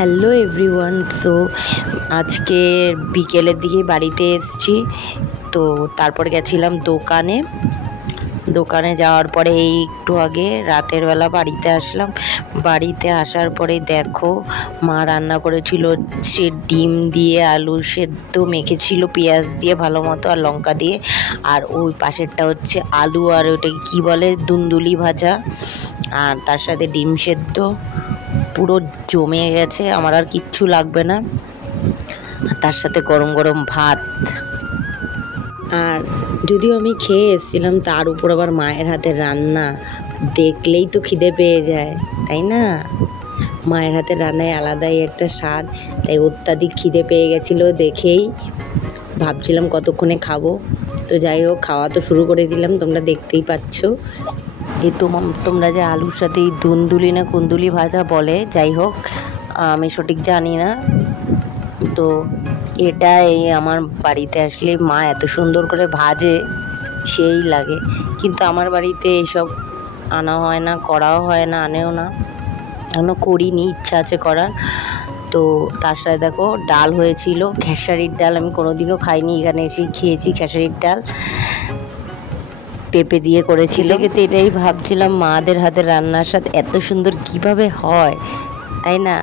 Hello everyone. So আজকে বিকেলের দিকে বাড়িতে এসেছি। তো তারপর গেছিলাম দোকানে যাওয়ার পরে এই একটু আগে রাতের বেলা বাড়িতে আসলাম। বাড়িতে আসার পরে দেখো মা রান্না করেছিল সে ডিম দিয়ে আলু সেদ্ধ মেখেছিল পেঁয়াজ দিয়ে ভালো মতো আর লঙ্কা দিয়ে, আর ওই পাশেরটা হচ্ছে আলু আর ওটাকে কী বলে দুন্দুলি ভাজা, আর তার সাথে ডিম সেদ্ধ। পুরো জমে গেছে, আমার আর কিচ্ছু লাগবে না। তার সাথে গরম গরম ভাত। আর যদিও আমি খেয়ে এসেছিলাম, তার উপর আবার মায়ের হাতের রান্না দেখলেই তো খিদে পেয়ে যায়, তাই না? মায়ের হাতের রান্নায় আলাদাই একটা স্বাদ, তাই অত্যাধিক খিদে পেয়ে গেছিলো দেখেই ভাবছিলাম কতক্ষণে খাবো। তো যাই হোক, খাওয়া তো শুরু করে দিলাম, তোমরা দেখতেই পাচ্ছ। এই তোমরা যে আলুর সাথে এই দুন্দুলি না কুন্দুলি ভাজা বলে, যাই হোক আমি সঠিক জানি না। তো এটা এই আমার বাড়িতে আসলে মা এত সুন্দর করে ভাজে, সেই লাগে। কিন্তু আমার বাড়িতে এইসব আনা হয় না, করাও হয় না, আনেও না, এখনও করিনি, ইচ্ছা আছে করার। তো তার সাথে দেখো ডাল হয়েছিল, খেসারির ডাল। আমি কোনোদিনও খাইনি, এখানে এসেই খেয়েছি খেসারির ডাল, পেঁপে দিয়ে করেছিল। কিন্তু এটাই ভাবছিলাম মাদের হাতের রান্নার সাথে এত সুন্দর কিভাবে হয়, তাই না?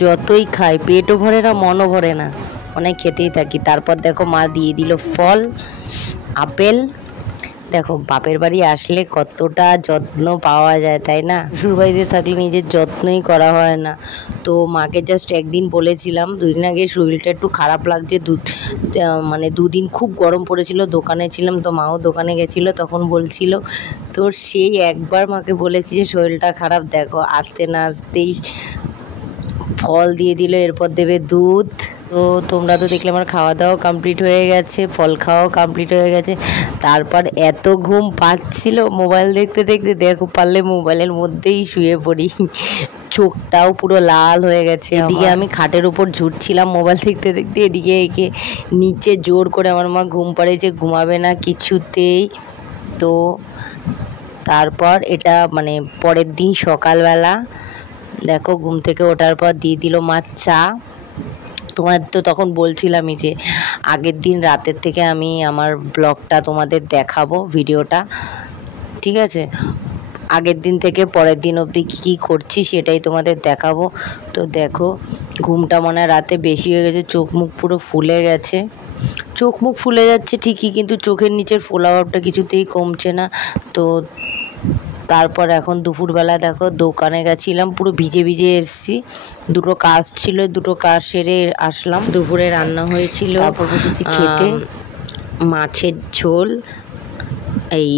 যতই খাই পেটও ভরে না, মনও ভরে না, অনেক খেতেই থাকি। তারপর দেখো মা দিয়ে দিল ফল, আপেল। দেখো বাপের বাড়ি আসলে কতটা যত্ন পাওয়া যায়, তাই না? শ্বশুর বাড়িতে থাকলে নিজের যত্নই করা হয় না। তো মাকে জাস্ট একদিন বলেছিলাম, দুদিন আগে শরীরটা একটু খারাপ লাগছে, মানে দুদিন খুব গরম পড়েছিল, দোকানে ছিলাম, তো মাও দোকানে গেছিলো, তখন বলছিল। তো সেই একবার মাকে বলেছি যে শরীরটা খারাপ, দেখো আসতে না আসতেই ফল দিয়ে দিল, এরপর দেবে দুধ। তো তোমরা তো দেখলে আমার খাওয়া দাওয়া কমপ্লিট হয়ে গেছে, ফল খাওয়াও কমপ্লিট হয়ে গেছে। তারপর এত ঘুম পাচ্ছিল মোবাইল দেখতে দেখতে, দেখো পারলে মোবাইলের মধ্যেই শুয়ে পড়ি, চোখটাও পুরো লাল হয়ে গেছে। এদিকে আমি খাটের উপর ঝুটছিলাম মোবাইল দেখতে দেখতে, এদিকে একে নিচে জোর করে আমার মা ঘুম পাড়িয়েছে, ঘুমাবে না কিছুতেই। তো তারপর এটা মানে পরের দিন সকালবেলা দেখো ঘুম থেকে ওঠার পর দিয়ে দিল মা চা। তোমার তো তখন বলছিলামই যে আগের দিন রাতের থেকে আমি আমার ব্লগটা তোমাদের দেখাবো, ভিডিওটা, ঠিক আছে? আগের দিন থেকে পরের দিন অবধি কী করছি সেটাই তোমাদের দেখাবো। তো দেখো ঘুমটা মনে হয় রাতে বেশি হয়ে গেছে, চোখ মুখ পুরো ফুলে গেছে। চোখ মুখ ফুলে যাচ্ছে ঠিকই, কিন্তু চোখের নিচের ফোলা ভাবটা কিছুতেই কমছে না। তো তারপর এখন দুপুরবেলা দেখো দোকানে গেছিলাম, পুরো ভিজে ভিজে এসেছি, দুটো কাজ ছিল, দুটো কাজ সেরে আসলাম। দুপুরে রান্না হয়েছিল, তারপর বসেছি খেতে। মাছের ঝোল, এই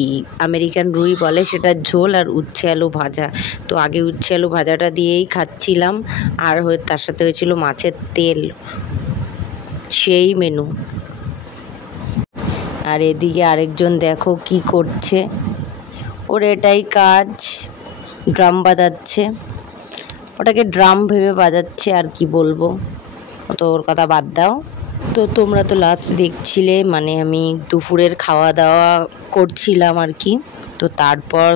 আমেরিকান রুই বলে সেটা ঝোল, আর উচ্ছে আলু ভাজা। তো আগে উচ্ছে আলু ভাজাটা দিয়েই খাচ্ছিলাম, আর তার সাথে হয়েছিল মাছের তেল, সেই মেনু। আর এদিকে আরেকজন দেখো কি করছে, ওর এটাই কাজ, ড্রাম বাজাচ্ছে, ওটাকে ড্রাম ভেবে বাজাচ্ছে, আর কি বলবো, তো ওর কথা বাদ দাও। তো তোমরা তো লাস্ট দেখছিলে, মানে আমি দুপুরের খাওয়া দাওয়া করছিলাম আর কি। তো তারপর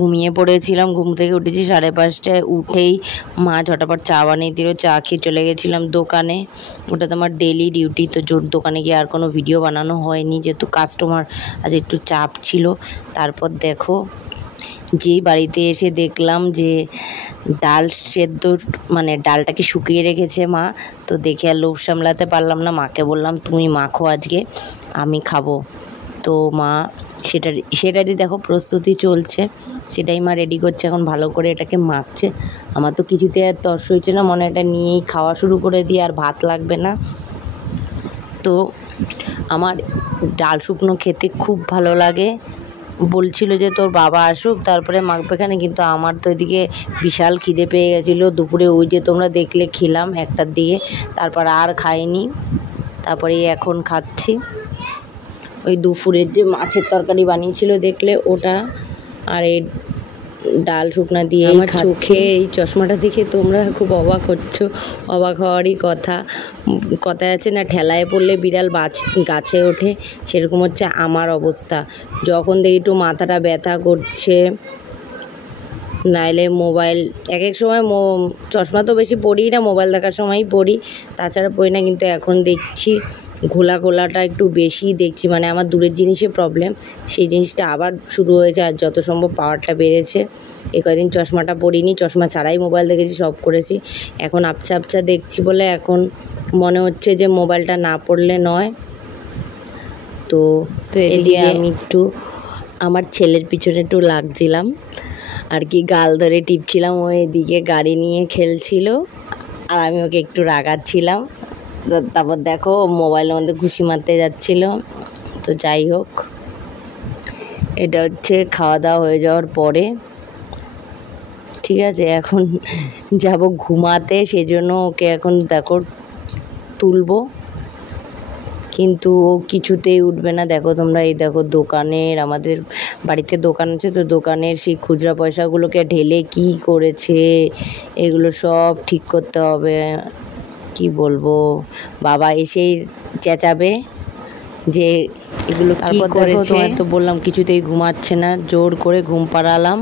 ঘুমিয়ে পড়েছিলাম, ঘুম থেকে উঠেছি 5:30টায়, উঠেই মা ঝটাপট চা বানিয়ে দিল, চা খেয়ে চলে গেছিলাম দোকানে। ওটা তো আমার ডেলি ডিউটি, তো জোর দোকানে গিয়ে আর কোনো ভিডিও বানানো হয়নি, যেহেতু কাস্টমার আজ একটু চাপ ছিল। তারপর দেখো যেই বাড়িতে এসে দেখলাম যে ডাল সেদ্ধ, মানে ডালটাকে শুকিয়ে রেখেছে মা। তো দেখে আর লোভ সামলাতে পারলাম না, মাকে বললাম তুমি মাখো আজকে, আমি খাবো। তো মা সেটারই দেখো প্রস্তুতি চলছে, সেটাই মা রেডি করছে, এখন ভালো করে এটাকে মাখছে। আমার তো কিছুতে আর তর্স হয়েছে না, মনে এটা নিয়েই খাওয়া শুরু করে দিয়ে আর ভাত লাগবে না। তো আমার ডাল শুকনো খেতে খুব ভালো লাগে, বলছিল যে তোর বাবা আসুক তারপরে মাখবে এখানে, কিন্তু আমার তো এদিকে বিশাল খিদে পেয়ে গেছিলো দুপুরে, ওই যে তোমরা দেখলে খেলাম 1টার দিকে, তারপর আর খাইনি, তারপরে এখন খাচ্ছি। ওই দুপুরের যে মাছের তরকারি বানিয়েছিল দেখলে ওটা, আর এই ডাল শুকনা দিয়ে আমার চোখে এই চশমাটা দেখে তোমরা খুব অবাক হচ্ছ, অবাক হওয়ারই কথা। কথায় আছে না, ঠেলায় পড়লে বিড়াল গাছে ওঠে, সেরকম হচ্ছে আমার অবস্থা। যখন দেখি একটু মাথাটা ব্যথা করছে নাইলে মোবাইল এক এক সময় চশমা তো বেশি পড়ি না, মোবাইল দেখার সময়ই পড়ি, তাছাড়া পড়ি না। কিন্তু এখন দেখছি ঘোলাটা একটু বেশি দেখছি, মানে আমার দূরের জিনিসে প্রবলেম, সেই জিনিসটা আবার শুরু হয়েছে। আর যত সম্ভব পাওয়ারটা বেড়েছে। এই কদিন চশমাটা পরিনি, চশমা ছাড়াই মোবাইল দেখেছি, সব করেছি। এখন আবছা দেখছি বলে এখন মনে হচ্ছে যে মোবাইলটা না পড়লে নয়। তো এদিকে আমি একটু আমার ছেলের পিছনে একটু লাগছিলাম আর কি, গাল ধরে টিপছিলাম। ও এদিকে গাড়ি নিয়ে খেলছিল আর আমি ওকে একটু রাগাচ্ছিলাম। তারপর দেখো মোবাইলের মধ্যে ঘুষি মারতে যাচ্ছিল। তো যাই হোক, এটা হচ্ছে খাওয়া দাওয়া হয়ে যাওয়ার পরে, ঠিক আছে। এখন যাব ঘুমাতে, সেজন্য ওকে এখন দেখো তুলবো, কিন্তু ও কিছুতেই উঠবে না। দেখো তোমরা, এই দেখো দোকানের, আমাদের বাড়িতে দোকান আছে তো, দোকানের সেই খুচরা পয়সাগুলোকে ঢেলে কি করেছে, এগুলো সব ঠিক করতে হবে। কি বলবো, বাবা এসেই চেঁচাবে যে এগুলো কি করেছে। তো বললাম কিছুতেই ঘুমাচ্ছে না, জোর করে ঘুম পাড়ালাম।